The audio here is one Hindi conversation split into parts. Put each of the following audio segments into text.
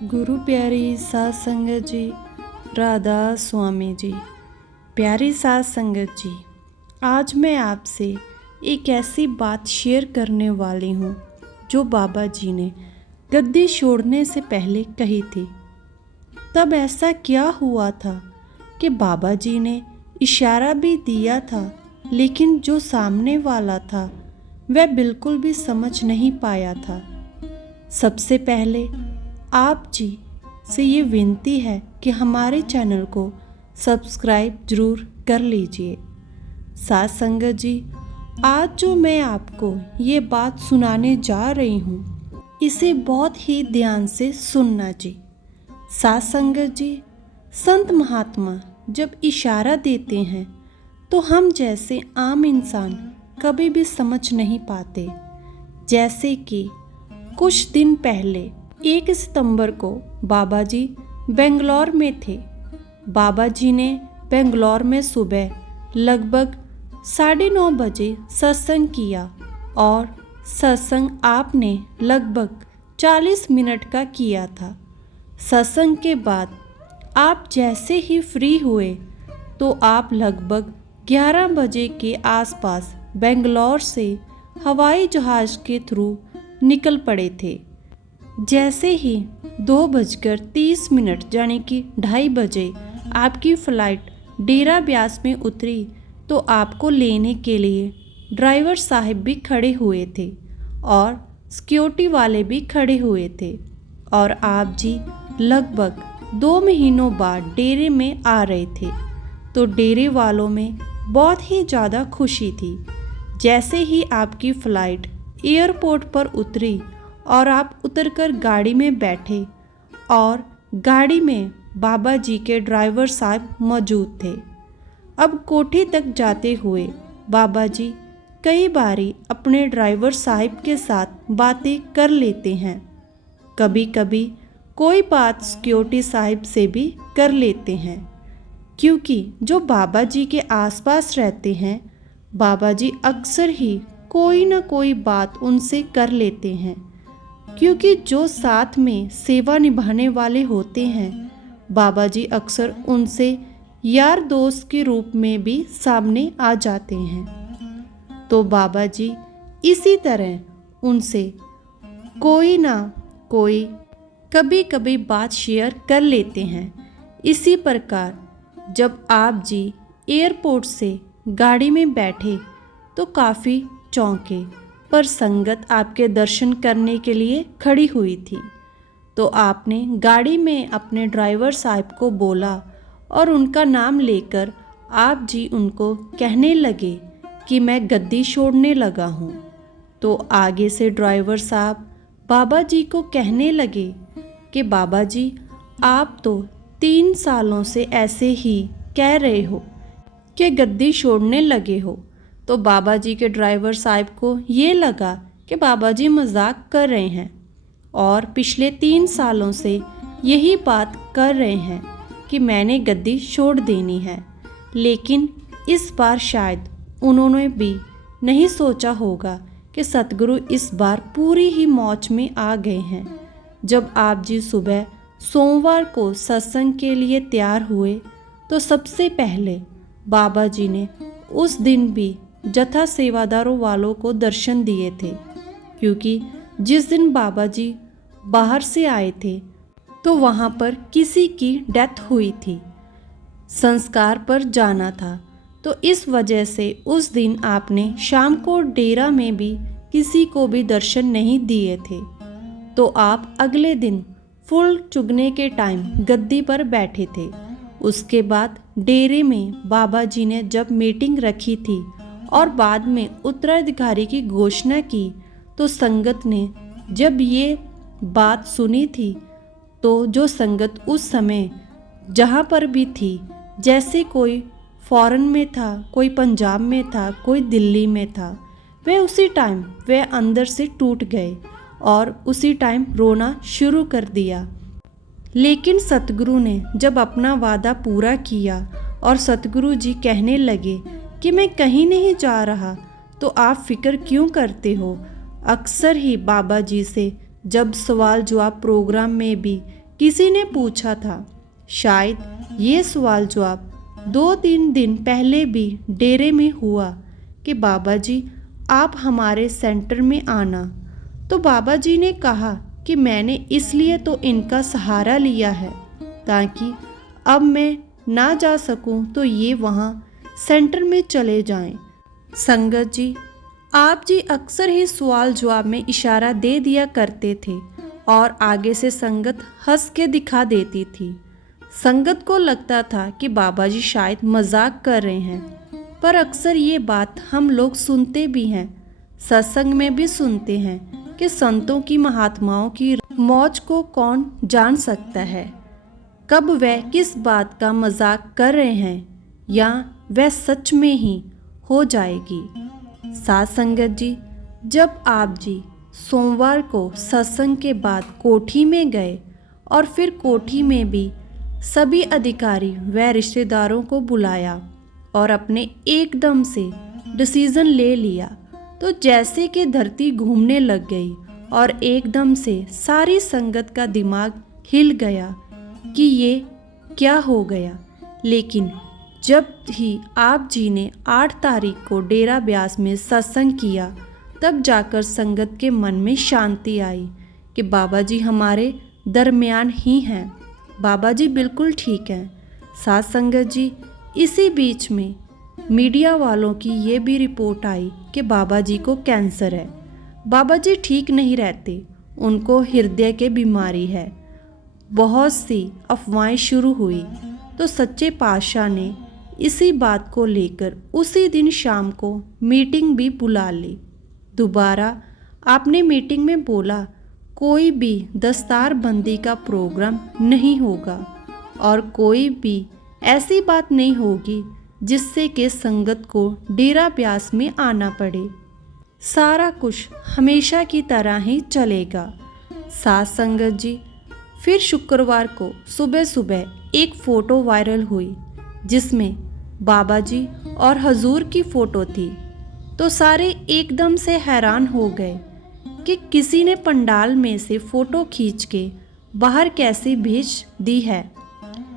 गुरु प्यारी साध संगत जी, राधा स्वामी जी। प्यारी साध संगत जी, आज मैं आपसे एक ऐसी बात शेयर करने वाली हूँ जो बाबा जी ने गद्दी छोड़ने से पहले कही थी। तब ऐसा क्या हुआ था कि बाबा जी ने इशारा भी दिया था, लेकिन जो सामने वाला था वह बिल्कुल भी समझ नहीं पाया था। सबसे पहले आप जी से ये विनती है कि हमारे चैनल को सब्सक्राइब ज़रूर कर लीजिए। साथ संगत जी, आज जो मैं आपको ये बात सुनाने जा रही हूँ, इसे बहुत ही ध्यान से सुनना जी। साथ संगत जी, संत महात्मा जब इशारा देते हैं तो हम जैसे आम इंसान कभी भी समझ नहीं पाते। जैसे कि कुछ दिन पहले 1 सितंबर को बाबा जी बेंगलोर में थे। बाबा जी ने बेंगलोर में सुबह लगभग 9:30 बजे सत्संग किया और सत्संग आपने लगभग 40 मिनट का किया था। सत्संग के बाद आप जैसे ही फ्री हुए तो आप लगभग 11 बजे के आसपास बेंगलोर से हवाई जहाज़ के थ्रू निकल पड़े थे। जैसे ही 2:30 यानी कि 2:30 बजे आपकी फ़्लाइट डेरा ब्यास में उतरी तो आपको लेने के लिए ड्राइवर साहब भी खड़े हुए थे और सिक्योरिटी वाले भी खड़े हुए थे और आप जी लगभग 2 महीनों बाद डेरे में आ रहे थे। तो डेरे वालों में बहुत ही ज़्यादा खुशी थी। जैसे ही आपकी फ़्लाइट एयरपोर्ट पर उतरी और आप उतरकर गाड़ी में बैठे और गाड़ी में बाबा जी के ड्राइवर साहब मौजूद थे। अब कोठी तक जाते हुए बाबा जी कई बारी अपने ड्राइवर साहब के साथ बातें कर लेते हैं। कभी कभी कोई बात सिक्योरिटी साहब से भी कर लेते हैं, क्योंकि जो बाबा जी के आसपास रहते हैं, बाबा जी अक्सर ही कोई ना कोई बात उनसे कर लेते हैं। क्योंकि जो साथ में सेवा निभाने वाले होते हैं, बाबा जी अक्सर उनसे यार दोस्त के रूप में भी सामने आ जाते हैं। तो बाबा जी इसी तरह उनसे कोई ना कोई कभी कभी बात शेयर कर लेते हैं। इसी प्रकार जब आप जी एयरपोर्ट से गाड़ी में बैठे तो काफ़ी चौंके, पर संगत आपके दर्शन करने के लिए खड़ी हुई थी। तो आपने गाड़ी में अपने ड्राइवर साहब को बोला और उनका नाम लेकर आप जी उनको कहने लगे कि मैं गद्दी छोड़ने लगा हूँ। तो आगे से ड्राइवर साहब बाबा जी को कहने लगे कि बाबा जी, आप तो 3 सालों से ऐसे ही कह रहे हो कि गद्दी छोड़ने लगे हो। तो बाबा जी के ड्राइवर साहब को ये लगा कि बाबा जी मजाक कर रहे हैं और पिछले 3 सालों से यही बात कर रहे हैं कि मैंने गद्दी छोड़ देनी है। लेकिन इस बार शायद उन्होंने भी नहीं सोचा होगा कि सतगुरु इस बार पूरी ही मौज में आ गए हैं। जब आप जी सुबह सोमवार को सत्संग के लिए तैयार हुए तो सबसे पहले बाबा जी ने उस दिन भी जथा सेवादारों वालों को दर्शन दिए थे, क्योंकि जिस दिन बाबा जी बाहर से आए थे तो वहाँ पर किसी की डेथ हुई थी, संस्कार पर जाना था। तो इस वजह से उस दिन आपने शाम को डेरा में भी किसी को भी दर्शन नहीं दिए थे। तो आप अगले दिन फूल चुगने के टाइम गद्दी पर बैठे थे। उसके बाद डेरे में बाबा जी ने जब मीटिंग रखी थी और बाद में उत्तराधिकारी की घोषणा की, तो संगत ने जब ये बात सुनी थी तो जो संगत उस समय जहाँ पर भी थी, जैसे कोई फॉरेन में था, कोई पंजाब में था, कोई दिल्ली में था, वे उसी टाइम वे अंदर से टूट गए और उसी टाइम रोना शुरू कर दिया। लेकिन सतगुरु ने जब अपना वादा पूरा किया और सतगुरु जी कहने लगे कि मैं कहीं नहीं जा रहा, तो आप फिक्र क्यों करते हो। अक्सर ही बाबा जी से जब सवाल जवाब प्रोग्राम में भी किसी ने पूछा था। शायद ये सवाल जवाब 2-3 दिन पहले भी डेरे में हुआ कि बाबा जी आप हमारे सेंटर में आना। तो बाबा जी ने कहा कि मैंने इसलिए तो इनका सहारा लिया है ताकि अब मैं ना जा सकूं तो ये वहाँ सेंटर में चले जाएं। संगत जी, आप जी अक्सर ही सवाल जवाब में इशारा दे दिया करते थे और आगे से संगत हंस के दिखा देती थी। संगत को लगता था कि बाबा जी शायद मजाक कर रहे हैं, पर अक्सर ये बात हम लोग सुनते भी हैं, सत्संग में भी सुनते हैं कि संतों की महात्माओं की मौज को कौन जान सकता है, कब वह किस बात का मजाक कर रहे हैं या वह सच में ही हो जाएगी। साथ संगत जी, जब आप जी सोमवार को सत्संग के बाद कोठी में गए और फिर कोठी में भी सभी अधिकारी व रिश्तेदारों को बुलाया और अपने एकदम से डिसीज़न ले लिया, तो जैसे कि धरती घूमने लग गई और एकदम से सारी संगत का दिमाग हिल गया कि ये क्या हो गया। लेकिन जब ही आप जी ने 8 तारीख को डेरा ब्यास में सत्संग किया, तब जाकर संगत के मन में शांति आई कि बाबा जी हमारे दरमियान ही हैं, बाबा जी बिल्कुल ठीक हैं। साथ संगत जी, इसी बीच में मीडिया वालों की ये भी रिपोर्ट आई कि बाबा जी को कैंसर है। बाबा जी ठीक नहीं रहते, उनको हृदय की बीमारी है। बहुत सी अफवाहें शुरू हुई तो सच्चे पातशाह ने इसी बात को लेकर उसी दिन शाम को मीटिंग भी बुला ली। दोबारा आपने मीटिंग में बोला कोई भी दस्तारबंदी का प्रोग्राम नहीं होगा और कोई भी ऐसी बात नहीं होगी जिससे कि संगत को डेरा ब्यास में आना पड़े। सारा कुछ हमेशा की तरह ही चलेगा। साथ संगत जी, फिर शुक्रवार को सुबह सुबह एक फ़ोटो वायरल हुई जिसमें बाबा जी और हजूर की फ़ोटो थी। तो सारे एकदम से हैरान हो गए कि किसी ने पंडाल में से फ़ोटो खींच के बाहर कैसे भेज दी है।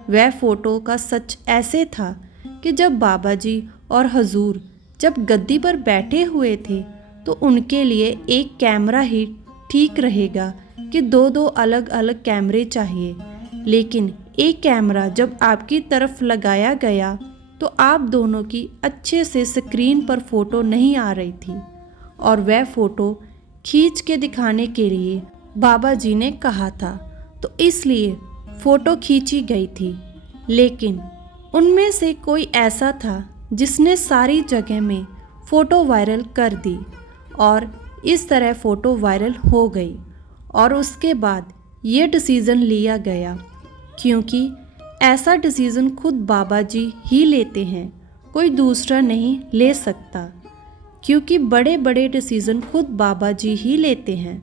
वह फ़ोटो का सच ऐसे था कि जब बाबा जी और हजूर जब गद्दी पर बैठे हुए थे तो उनके लिए एक कैमरा ही ठीक रहेगा कि दो अलग अलग कैमरे चाहिए। लेकिन एक कैमरा जब आपकी तरफ लगाया गया तो आप दोनों की अच्छे से स्क्रीन पर फ़ोटो नहीं आ रही थी और वह फ़ोटो खींच के दिखाने के लिए बाबा जी ने कहा था, तो इसलिए फ़ोटो खींची गई थी। लेकिन उनमें से कोई ऐसा था जिसने सारी जगह में फ़ोटो वायरल कर दी और इस तरह फ़ोटो वायरल हो गई। और उसके बाद ये डिसीज़न लिया गया, क्योंकि ऐसा डिसीज़न खुद बाबा जी ही लेते हैं, कोई दूसरा नहीं ले सकता, क्योंकि बड़े बड़े डिसीज़न खुद बाबा जी ही लेते हैं।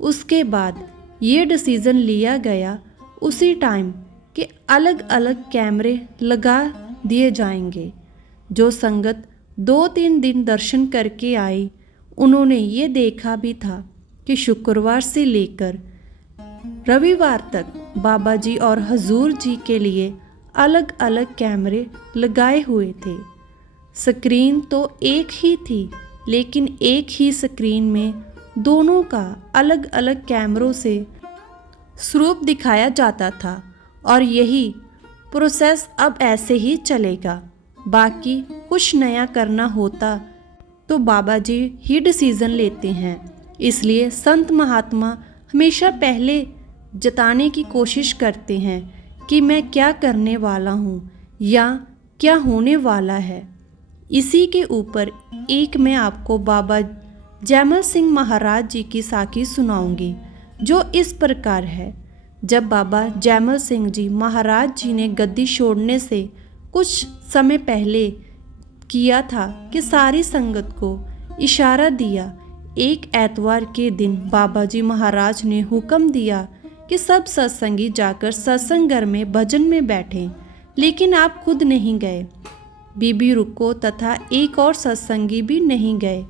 उसके बाद ये डिसीज़न लिया गया उसी टाइम कि अलग अलग कैमरे लगा दिए जाएंगे। जो संगत 2-3 दिन दर्शन करके आई, उन्होंने ये देखा भी था कि शुक्रवार से लेकर रविवार तक बाबा जी और हजूर जी के लिए अलग अलग कैमरे लगाए हुए थे। स्क्रीन तो एक ही थी, लेकिन एक ही स्क्रीन में दोनों का अलग अलग कैमरों से स्वरूप दिखाया जाता था और यही प्रोसेस अब ऐसे ही चलेगा। बाकी कुछ नया करना होता तो बाबा जी ही डिसीज़न लेते हैं। इसलिए संत महात्मा हमेशा पहले जताने की कोशिश करते हैं कि मैं क्या करने वाला हूँ या क्या होने वाला है। इसी के ऊपर एक मैं आपको बाबा जैमल सिंह महाराज जी की साखी सुनाऊंगी, जो इस प्रकार है। जब बाबा जैमल सिंह जी महाराज जी ने गद्दी छोड़ने से कुछ समय पहले किया था कि सारी संगत को इशारा दिया। एक एतवार के दिन बाबा जी महाराज ने हुक्म दिया कि सब सत्संगी जाकर सत्संग घर में भजन में बैठें, लेकिन आप खुद नहीं गए। बीबी रुको तथा एक और सत्संगी भी नहीं गए।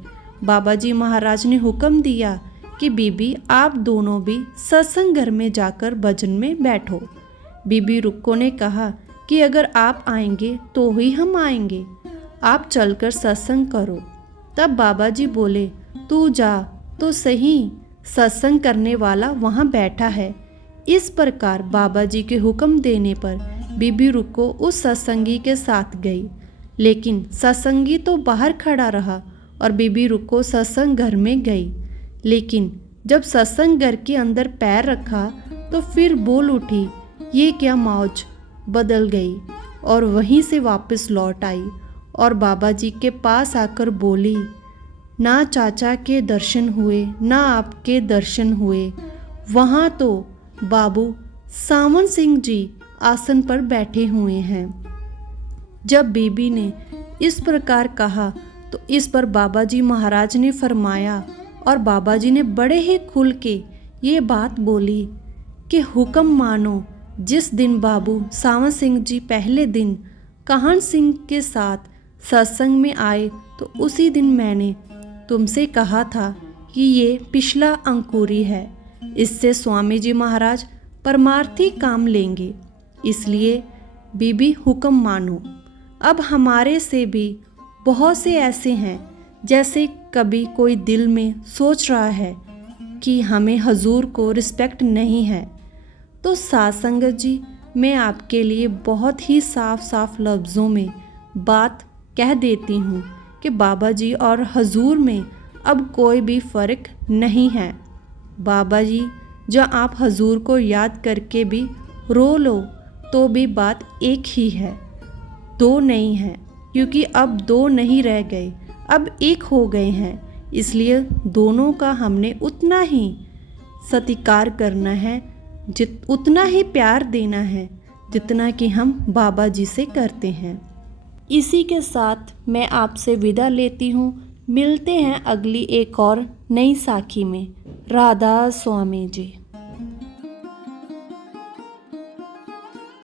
बाबा जी महाराज ने हुक्म दिया कि बीबी आप दोनों भी सत्संग घर में जाकर भजन में बैठो। बीबी रुक्को ने कहा कि अगर आप आएंगे तो ही हम आएंगे, आप चलकर सत्संग करो। तब बाबा जी बोले, तू जा तो सही, सत्संग करने वाला वहाँ बैठा है। इस प्रकार बाबा जी के हुक्म देने पर बीबी रुक्को उस सत्संगी के साथ गई, लेकिन सत्संगी तो बाहर खड़ा रहा और बीबी रुक्को सत्संग घर में गई। लेकिन जब सत्संग घर के अंदर पैर रखा तो फिर बोल उठी, ये क्या मौज, बदल गई, और वहीं से वापस लौट आई और बाबा जी के पास आकर बोली, ना चाचा के दर्शन हुए ना आपके दर्शन हुए, वहाँ तो बाबू सावन सिंह जी आसन पर बैठे हुए हैं। जब बीबी ने इस प्रकार कहा तो इस पर बाबा जी महाराज ने फरमाया, और बाबा जी ने बड़े ही खुल के ये बात बोली कि हुक्म मानो। जिस दिन बाबू सावन सिंह जी पहले दिन काहन सिंह के साथ सत्संग में आए तो उसी दिन मैंने तुमसे कहा था कि ये पिछला अंकुरी है, इससे स्वामी जी महाराज परमार्थी काम लेंगे, इसलिए बीबी हुक्म मानो। अब हमारे से भी बहुत से ऐसे हैं, जैसे कभी कोई दिल में सोच रहा है कि हमें हजूर को रिस्पेक्ट नहीं है, तो साथ संगत जी मैं आपके लिए बहुत ही साफ साफ लफ्ज़ों में बात कह देती हूँ कि बाबा जी और हजूर में अब कोई भी फ़र्क नहीं है। बाबा जी जो आप हजूर को याद करके भी रो लो तो भी बात एक ही है, दो नहीं है, क्योंकि अब दो नहीं रह गए, अब एक हो गए हैं। इसलिए दोनों का हमने उतना ही सत्कार करना है, उतना ही प्यार देना है जितना कि हम बाबा जी से करते हैं। इसी के साथ मैं आपसे विदा लेती हूँ। मिलते हैं अगली एक और नई साखी में। राधा स्वामी जी।